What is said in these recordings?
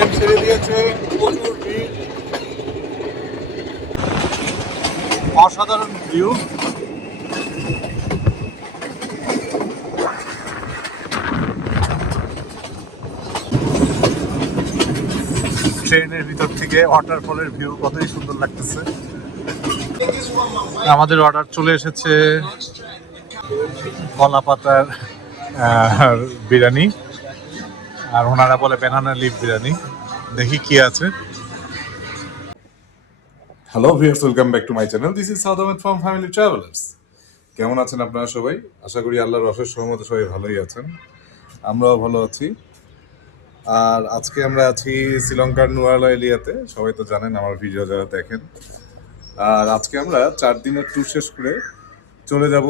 Train ছেড়ে দিয়েছে, প্রচুর ভিড়, অসাধারণ ভিউ। ট্রেনের ভিতর থেকে ওয়াটারফলের ভিউ কতই সুন্দর লাগতেছে। আমাদের অর্ডার চলে এসেছে কলা পাতার বিরিয়ানি, আর ওনারা বলে ব্যানানা লিফ বিরিয়ানি। দেখি কি আছে। Hello viewers, welcome back to my channel. This is south Ahmed from family travellers. কেমন আছেন আপনারা সবাই? আশা করি আল্লাহর অশেষ রহমতে সবাই ভালোই আছেন, আমরাও ভালো আছি। আর আজকে আমরা আছি শ্রীলঙ্কার নুয়ালা এরিয়াতে। সবাই তো জানেন আমার ভিডিও যারা দেখেন। আর আজকে আমরা 4 দিনের ট্যুর শেষ করে চলে যাব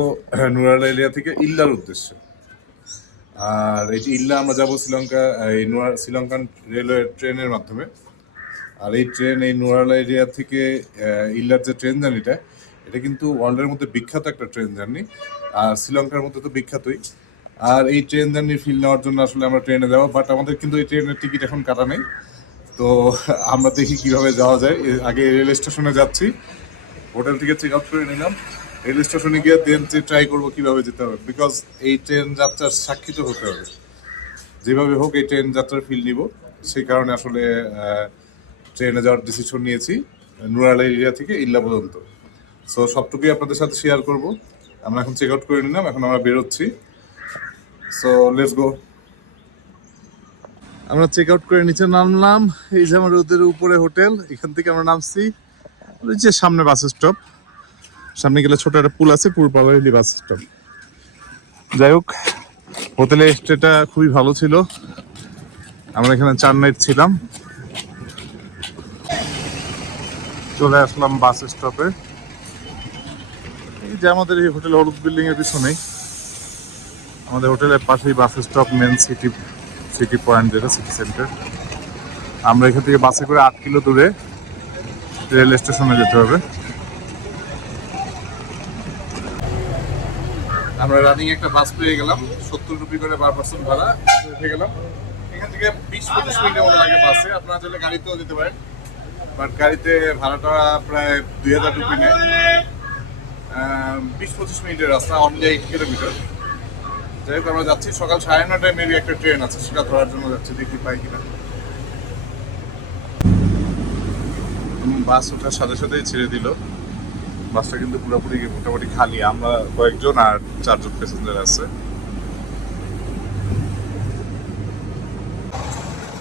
নুয়ালা এরিয়া থেকে ইল্লার উদ্দেশ্যে। আর এই ইল্লা আমরা যাব শ্রীলঙ্কান রেলওয়ে ট্রেনের মাধ্যমে। আর এই ট্রেন এই নুয়ালা এরিয়া থেকে ইল্লার যে ট্রেন জার্নিটা, এটা কিন্তু ওয়ার্ল্ডের মধ্যে বিখ্যাত একটা ট্রেন জার্নি, আর শ্রীলঙ্কার মধ্যে তো বিখ্যাতই। আর এই ট্রেন জার্নির ফিল নেওয়ার জন্য আসলে আমরা ট্রেনে যাবো, বাট আমাদের কিন্তু এই ট্রেনের টিকিট এখন কাটা নেই। তো আমরা দেখি কিভাবে যাওয়া যায়। আগে রেল স্টেশনে যাচ্ছি, হোটেল থেকে চেক আউট করে নিলাম, রেল স্টেশনে গিয়ে দেন ট্রাই করবো কিভাবে যেতে হবে, বিকজ এই ট্রেন যাত্রার সাক্ষী তো হতে হবে। যেভাবে হোক এই ট্রেন যাত্রার ফিল নিব, সেই কারণে আসলে ট্রেনে যাওয়ার ডিসিশন নিয়েছি নুরালা এরিয়া থেকে ইল্লা পর্যন্ত। সো সবটুকুই আপনাদের সাথে শেয়ার করব। আমরা এখন চেক আউট করে নিলাম, এখন আমরা বেরোচ্ছি। So let's go. আমরা চেক আউট করে নিচে নামলাম। এই যে আমার রোদের উপরে হোটেল, এখান থেকে আমরা নামছি। ওই যে সামনে বাস স্টপ, সামনে গেলে ছোট একটা পুল আছে, পুরপাড়ালি বাস স্টপ। যাই হোক, হোটেলের স্টেটা খুবই ভালো ছিল। আমরা এখানে 4 নাইট ছিলাম। চলে আসলাম বাস স্টপে। এই যে আমাদের এই হোটেল হলুদ বিল্ডিং এর পিছনেই, আমাদের হোটেলের পাশেই bus stop, main city point, যেটা সিটি সেন্টার। আমরা এখান থেকে বাসে করে 8 কিলো দূরে রেল স্টেশনে যেতে হবে। আমরা রানিং একটা বাস পেয়ে গেলাম, 70 রুপি করে পার পার্সন ভাড়া উঠে গেলাম। এখান থেকে 20-25 মিনিটের মতো লাগে বাসে। আপনারা চাইলে গাড়িতেও যেতে পারেন, বাট গাড়িতে ভাড়াটা প্রায় 2000 রুপি নেয়। 20-25 মিনিটের রাস্তা, অনলি 8 কিলোমিটার। যাই হোক, আমরা যাচ্ছি। সকাল 9:30টায় মেবি একটা ট্রেন আছে, সেটা ধরার জন্য যাচ্ছি, দেখি পাই কিনা। বাস ওঠার সাথে সাথেই ছেড়ে দিল। বাসটা কিন্তু পুরোপুরি মোটামুটি খালি, আমরা কয়েকজন আর 4 জন প্যাসেঞ্জার আছে।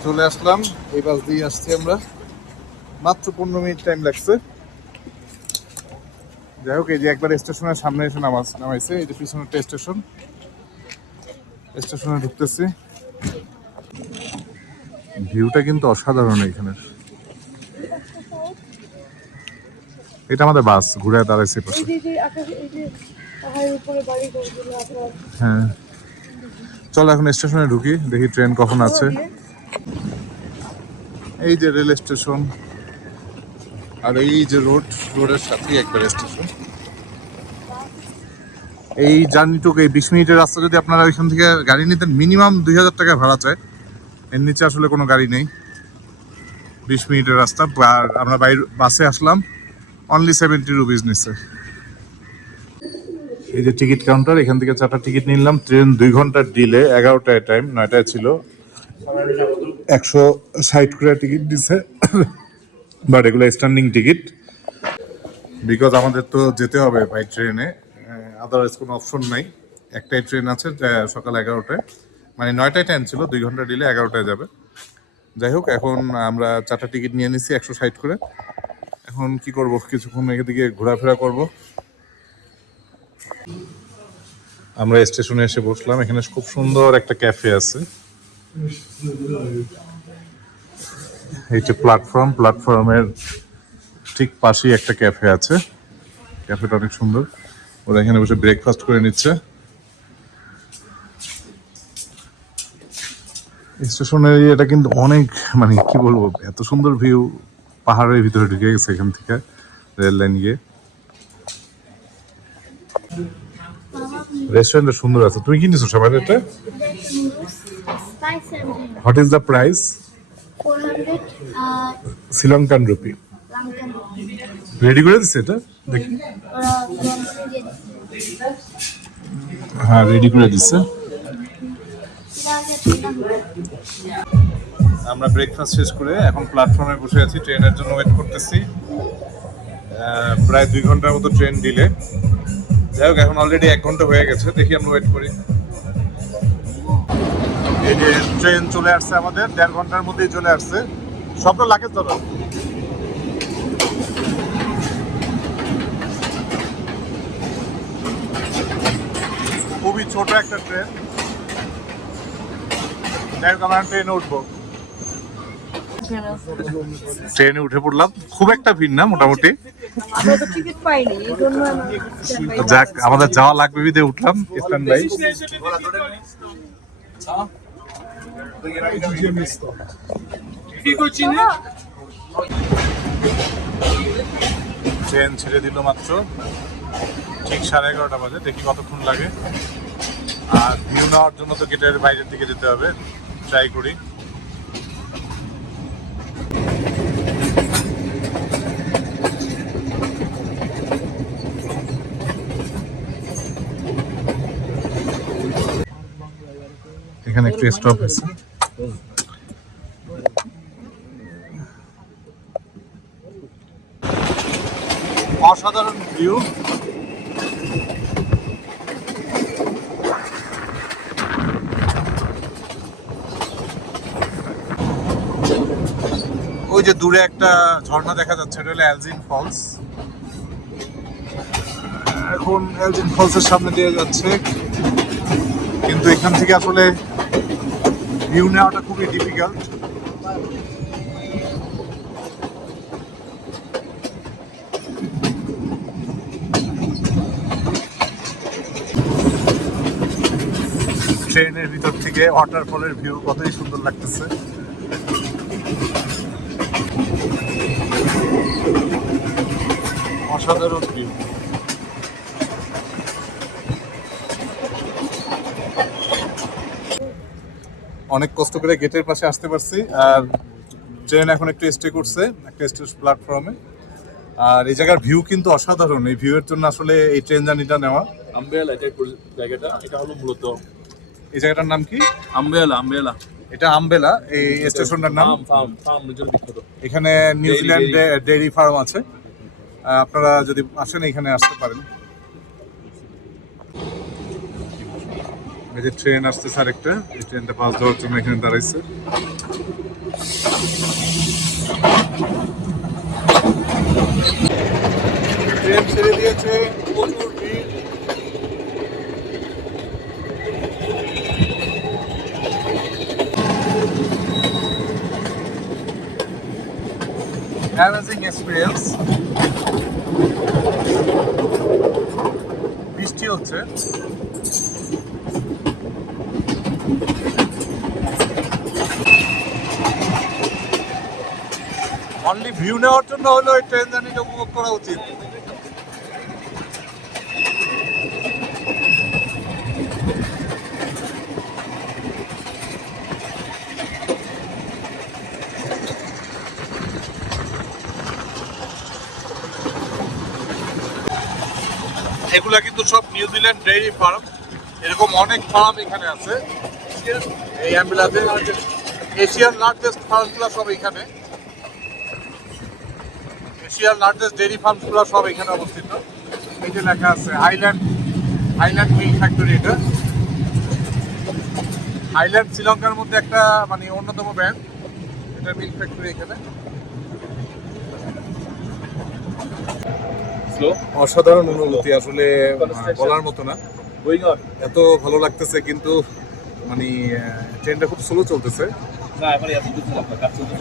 চলে আসলাম, এই বাস দিয়ে আসছি আমরা। মাত্র 15 মিনিট টাইম লাগছে। যাই হোক, এই যে একবার স্টেশনের সামনে এসে নামাইছে। এই যে পিছনেরটা স্টেশনে ঢুকতেছি। ভিউটা কিন্তু অসাধারণ এখানে। এটা আমাদের বাস ঘুরে দাঁড়াইছে পাশে। হ্যাঁ, চলো এখন স্টেশনে ঢুকি, দেখি ট্রেন কখন আছে। এই যে রেল স্টেশন, আর এই যে রোডের সাথেই একবার স্টেশন। এই জার্নিটুকু, এই 20 মিনিটের রাস্তা যদি আপনারা ওইখান থেকে গাড়ি নিতেন, মিনিমাম 2000 টাকা ভাড়া চায়। এর নিচে আসলে কোনো গাড়ি নেই। 20 মিনিটের রাস্তা। আর আমরা বাসে আসলাম, অনলি 70 রুপিস নিচ্ছে। এই যে টিকিট কাউন্টার, এখান থেকে 4টা টিকিট নিলাম। ট্রেন 2 ঘন্টার ডিলে, 11টায় টাইম, 9টায় ছিল। 160 করে টিকিট দিছে, বাট এগুলো স্ট্যান্ডিং টিকিট, বিকজ আমাদের তো যেতে হবে বাই ট্রেনে, আদারওয়াইজ কোনো অপশন নাই। একটাই ট্রেন আছে সকাল 11টায়, মানে 9টায় টাইম ছিল, 2 ঘন্টা ডিলে 11টায় যাবে। যাই হোক, এখন আমরা 4টা টিকিট নিয়ে নিচ্ছি 160 করে। এখন কি করব, কিছুক্ষণ এদিকে ঘোরাফেরা করব। আমরা স্টেশনে এসে বসলাম। এখানে খুব সুন্দর একটা ক্যাফে আছে। এই যে প্ল্যাটফর্মের ঠিক পাশেই একটা ক্যাফে আছে। ক্যাফেটা অনেক সুন্দর। ওরা এখানে বসে ব্রেকফাস্ট করে নিচ্ছে। স্টেশনের এটা কিন্তু অনেক, মানে কি বলবো, এত সুন্দর ভিউ। পাহাড়ের ভিতরে ঢুকে গেছে এখান থেকে রেল লাইন গিয়ে। রেস্টুরেন্টটা সুন্দর আছে। তুমি কি নিছো সবাই? এটা what is the price? 400 Sri Lankan rupee. Lankan. Ready করে দিচ্ছে এটা, দেখি। ওরা গরমে দিয়ে দিচ্ছে। হ্যাঁ, রেডি করে দিচ্ছে। এটা আগে ঠান্ডা হবে। আমরা ব্রেকফাস্ট শেষ করে এখন প্ল্যাটফর্মে বসে আছি, ট্রেনের জন্য ওয়েট করতেছি। প্রায় 2 ঘন্টার মতো ট্রেন ডিলে। যাই হোক, এখন অলরেডি 1 ঘন্টা হয়ে গেছে, দেখি আমরা ওয়েট করি। এই যে ট্রেন চলে আসছে আমাদের, 1.5 ঘন্টার মধ্যেই চলে আসছে। সবটা লাগেজ ধরো। খুবই ছোট একটা ট্রেন। যাই হোক, আমরা ট্রেনে উঠবো। ট্রেনে উঠে পড়লাম, খুব একটা ভিড় না, মোটামুটি। আমরা তো টিকিট পাইনি, এই জন্য যাক, আমাদের যাওয়া লাগবে বিদে উঠলাম স্ট্যান্ড বাই। ট্রেন ছেড়ে দিল মাত্র, ঠিক 11:30 বাজে। দেখি কতক্ষণ লাগে। আর ভিউ নেওয়ার জন্য তো গেটের বাইরের দিকে যেতে হবে, ট্রাই করি। এখানে একটু স্টপ হয়েছে। অসাধারণ ভিউ। ওই যে দূরে একটা ঝর্ণা দেখা যাচ্ছে, এটা হলো এলজিন ফলস। এখন এলজিন ফলসের সামনে দিয়ে যাচ্ছে, কিন্তু এখান থেকে আসলে ভিউ নেওয়াটা খুবই ডিফিকাল্ট। ট্রেনের ভিতর থেকে ওয়াটারফলের ভিউ কতই সুন্দর লাগতেছে। অসাধারণ ভিউ। অনেক কষ্ট করে গেটের পাশে আসতে পারছি। আর ট্রেন এখন একটু স্টে করছে একটা স্টেশন প্ল্যাটফর্মে। আর এই জায়গার ভিউ কিন্তু অসাধারণ। এই ভিউয়ের জন্য আসলে এই ট্রেন জার্নিটা নেওয়া। আম্বেলা জায়গাটা, এটা হলো মূলত এই জায়গাটার নাম কি? আম্বেলা। এটা আম্বেলা, এই স্টেশনটার নাম। ফার্ম জন্য বিখ্যাত। এখানে নিউজিল্যান্ড ডেইরি ফার্ম আছে। আপনারা যদি আসেন এখানে আসতে পারেন। এই যে ট্রেন আসতেছে আরেকটা, এই ট্রেনটা পাস দেওয়ার জন্য এখানে দাঁড়াইছে। ট্রেন ছেড়ে দিয়েছে, প্রচুর ভিড়। Amazing experience. বৃষ্টি হচ্ছে। অনলি ভিউ নেওয়ার জন্য হলো এই ট্রেন জার্নিটা উপভোগ করা উচিত। এগুলা কিন্তু সব নিউজিল্যান্ড ডেইরি ফার্ম। এরকম অনেক ফার্ম এখানে আছে এই অ্যাম্বেলাতে। এশিয়ার লার্জেস্ট ফার্মগুলো সব এখানে, এশিয়ার লার্জেস্ট ডেইরি ফার্মগুলো সব এখানে অবস্থিত। এই যে লেখা আছে হাইল্যান্ড মিল্ক ফ্যাক্টরি। এটা হাইল্যান্ড শ্রীলঙ্কার মধ্যে একটা মানে অন্যতম ব্র্যান্ড, এটা মিল্ক ফ্যাক্টরি এখানে। অসাধারণ অনুভূতি, আসলে বলার মতো না। এত ভালো লাগতেছে, কিন্তু মানে ট্রেনটা খুব স্লো চলতেছে।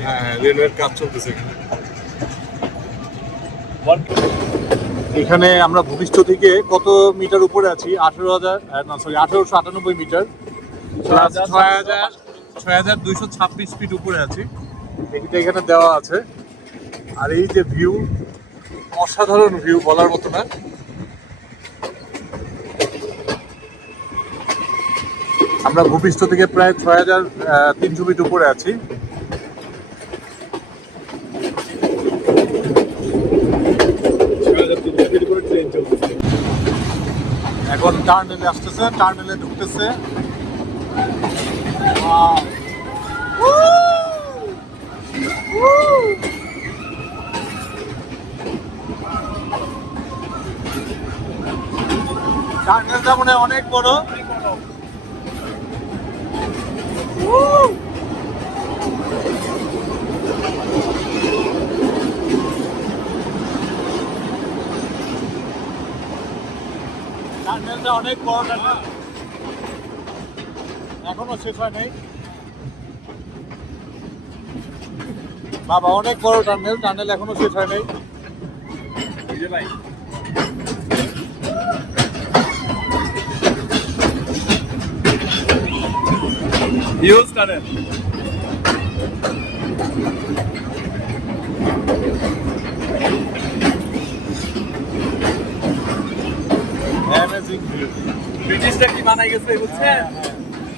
হ্যাঁ, রেলওয়ের কাজ চলতেছে এখানে। এখানে আমরা ভূপৃষ্ঠ থেকে কত মিটার উপরে আছি? 1898 মিটার, 6226 ফিট উপরে আছি। এটা এখানে দেওয়া আছে। আর এই যে ভিউ, অসাধারণ ভিউ, বলার মতো না। আমরা ভূপৃষ্ঠ থেকে প্রায় 6300 ফিট উপরে আছি। এখন টার্নেলে আসতেছে, টার্নেলে ঢুকতেছে। Wow! টার্নেলটা মনে হয় অনেক বড়। টার্নেলটা অনেক বড় টার্নেল, এখনো শেষ হয় নাই। বাবা অনেক বড় টার্নেল, টার্নেল এখনো শেষ হয় নাই। ভাই হিউজ টানেল। Amazing view. ব্রিটিশরা কি বানাই গেছে বুঝছেন?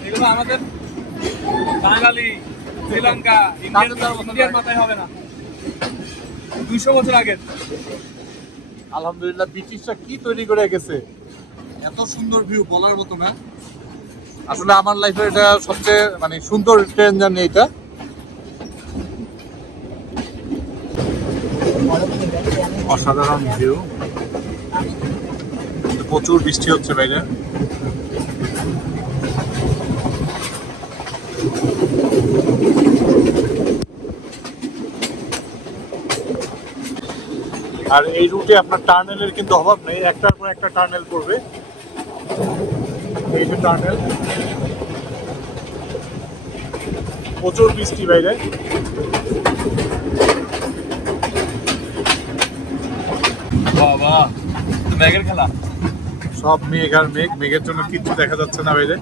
এগুলো আমাদের বাঙালি, শ্রীলঙ্কা, ইন্ডিয়ার মাথায় হবে না। 200 বছর আগের। আলহামদুলিল্লাহ, ব্রিটিশরা কি তৈরি করে গেছে, এত সুন্দর ভিউ বলার মতো না। আসলে আমার লাইফের এটা সবচেয়ে মানে সুন্দর ট্রেন জার্নি এটা। অসাধারণ ভিউ, প্রচুর বৃষ্টি হচ্ছে বাইরে। আর এই রুটে আপনার টার্নেলের কিন্তু অভাব নেই, একটার পর একটা টার্নেল পড়বে। এই যে টার্নেল, প্রচুর বৃষ্টি বাইরে। বাবা ব্যাগের খেলা। সব মেঘ আর মেঘ, মেঘের জন্য কিচ্ছু দেখা যাচ্ছে না বাইরে।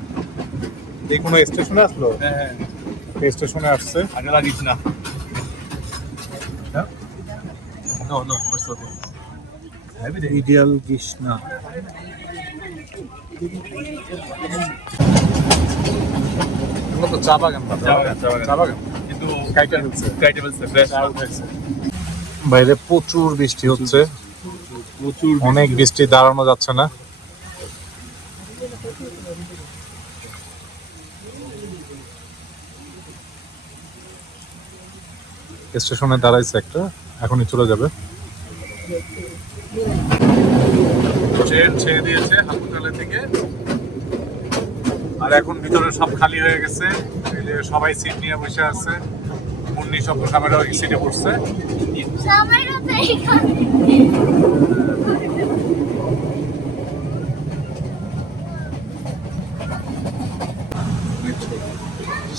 এই কোনো স্টেশনে আসলো? হ্যাঁ এই স্টেশনে আসছে। আগে লাগিস না। No, it's okay. Ideal Krishna. এগুলো তো চা বাগান না? চা বাগান কিন্তু কাইটা ফেলছে। কাইটে ফেলছে, ফ্রেশ। বাইরে প্রচুর বৃষ্টি হচ্ছে, প্রচুর অনেক বৃষ্টি, দাঁড়ানো যাচ্ছে না। স্টেশনে দাঁড়াইছে একটা, এখনই চলে যাবে। ট্রেন ছেড়ে দিয়েছে হাসপাতালে থেকে, আর এখন ভিতরে সব খালি হয়ে গেছে। সবাই সিট নিয়ে বসে আছে। মুন্নি সব ক্যামেরা ওই সিটে বসছে। সবাইরা তো এইখানে।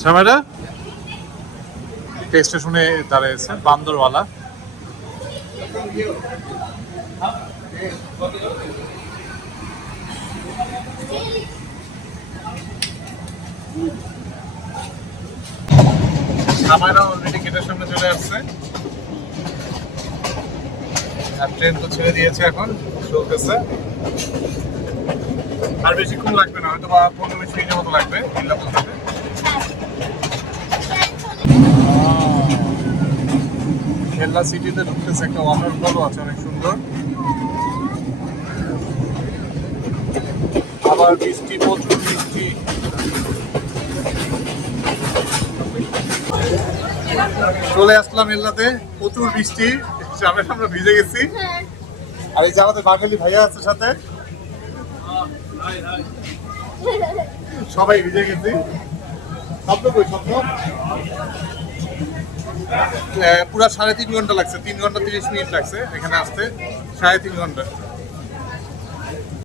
ক্যামেরা স্টেশনে দাঁড়িয়েছে বান্দরওয়ালা। সামাইরা অলরেডি গেটের সামনে চলে আসছে, আর ট্রেন তো ছেড়ে দিয়েছে, এখন চলতেছে। আর বেশিক্ষণ লাগবে না, হয়তো বা 15-20 মিনিটের মতো লাগবে কিল্লা পৌঁছাতে। খেলনা সিটিতে ঢুকতেছে, একটা ওয়াটারফলও আছে অনেক সুন্দর। আবার বৃষ্টি, প্রচুর বৃষ্টি। চলে আসলাম এল্লাতে, প্রচুর বৃষ্টি, আমরা ভিজে গেছি। আর এই যে আমাদের বাঙালি ভাইয়া আছে সাথে, সবাই ভিজে গেছি। শব্দ কই শব্দ? পুরা 3.5 ঘন্টা লাগছে, 3 ঘন্টা 30 মিনিট লাগছে এখানে আসতে, 3.5 ঘন্টা।